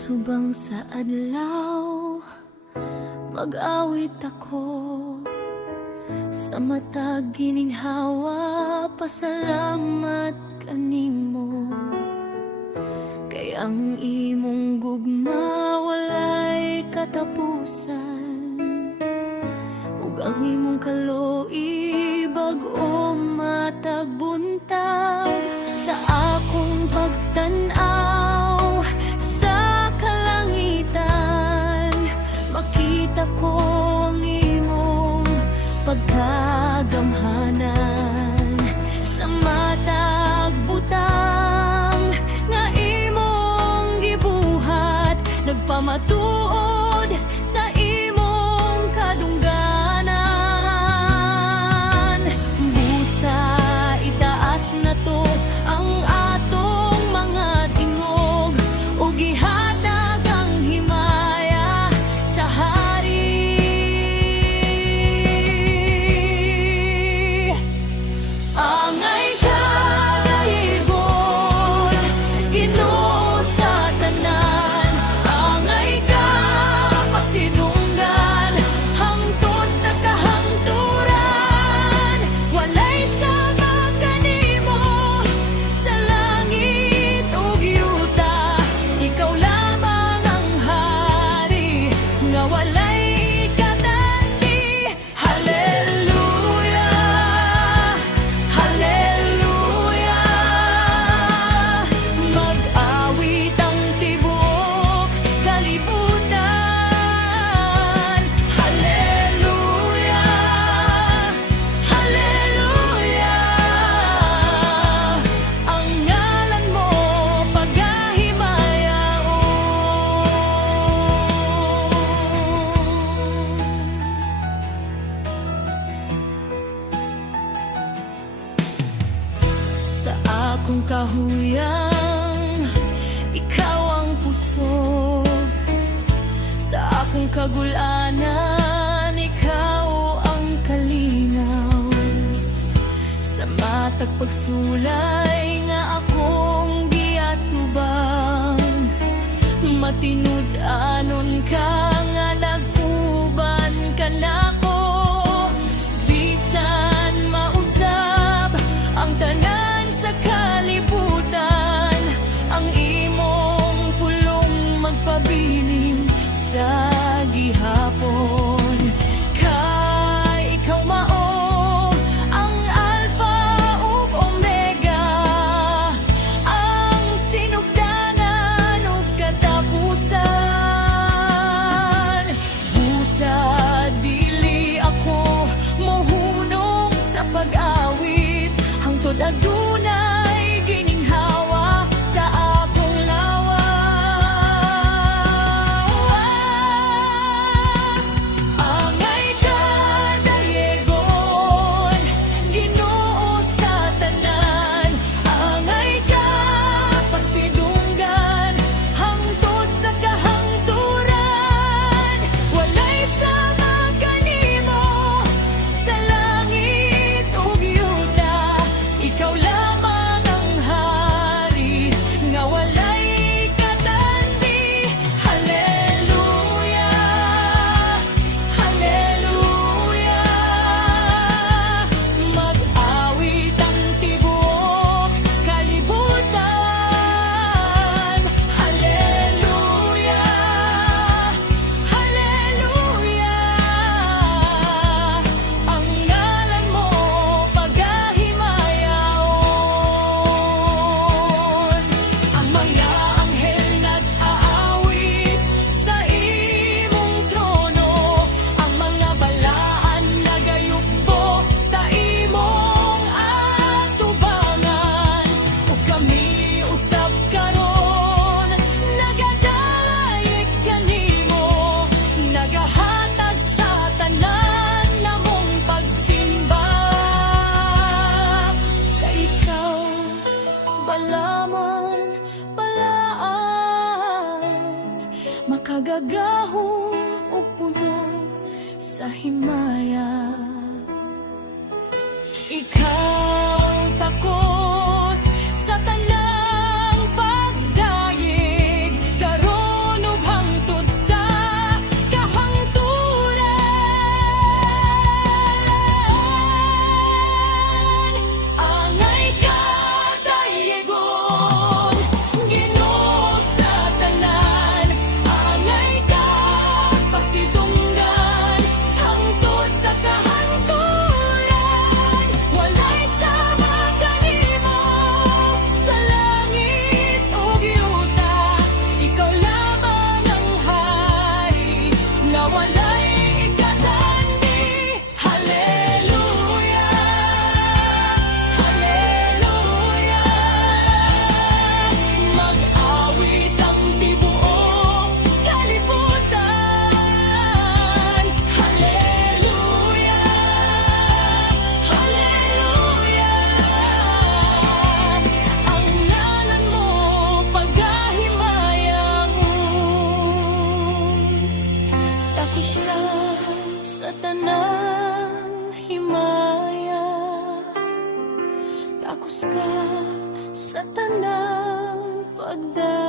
Subang sa adlaw, mag-awit ako sa matag gininhawa. Pasalamat kanimo, kay ang imong gugma walay katapusan, ug ang imong kaloy bag-o matag buntag. Sa akong pagtan-aw sa kalangitan, makita ko ang imong pagkagamhanan. Sa matag butang nga imong gibuhat, nagpamatuod sa imong kadungganan. Busa itaas na to ang atong mga tingog, ug gihatag ang himaya sa hari. Angay ka dayigon, Ginoo sa tanan. Angay ka pasidunggan, hangtod sa kahangturan. Walay sama kanimo sa langit ug yuta. Ikaw lamang ang hari nga walay katangi. Hallelujah, hallelujah. Mag-awit ang tibok kalibutan. Hallelujah, hallelujah. Ang ngalan mo pagahimayaon. Sa akong kahuyang, ikaw ang puso. Sa akong kagulanan, ikaw ang kalinaw. Sa matag pagsulay nga akong giatubang, matinud-anon ka nga nag-uban ka nako. Bisan mausab ang tanan sa kalibutan, ang imong pulong magpabilin sa gihapon. Kay ikaw mao ang Alpha ug Omega, ang sinugdanan ug katapusan. Busa dili ako mohunong sa pag-awit, hangtod adunay gininhawa sa akong lawas. Angay ka dayegon, Ginoo sa tanan. Angay ka pasidunggan, hangtod sa kahangturan. Walay sama kanimo sa langit ug yuta. Ikaw lamang ang hari nga walay katangi. Hallelujah, hallelujah. Mag-awit ang tibok kalibutan. Hallelujah, hallelujah. Ang ngalan mo pagahimayaon. Ang mga anghel nag-aawit sa imong trono, ang mga balaan nagayukbo sa imong atubangan. Ug kami usab karon nagadayeg kanimo, nagahatag sa tanan namong pagsimba. Kay ikaw balaman balaan, makagagahong ug puno sa himaya. Ikaw takos sa tanang pagdayeg, karon sa tanang pagdayeg.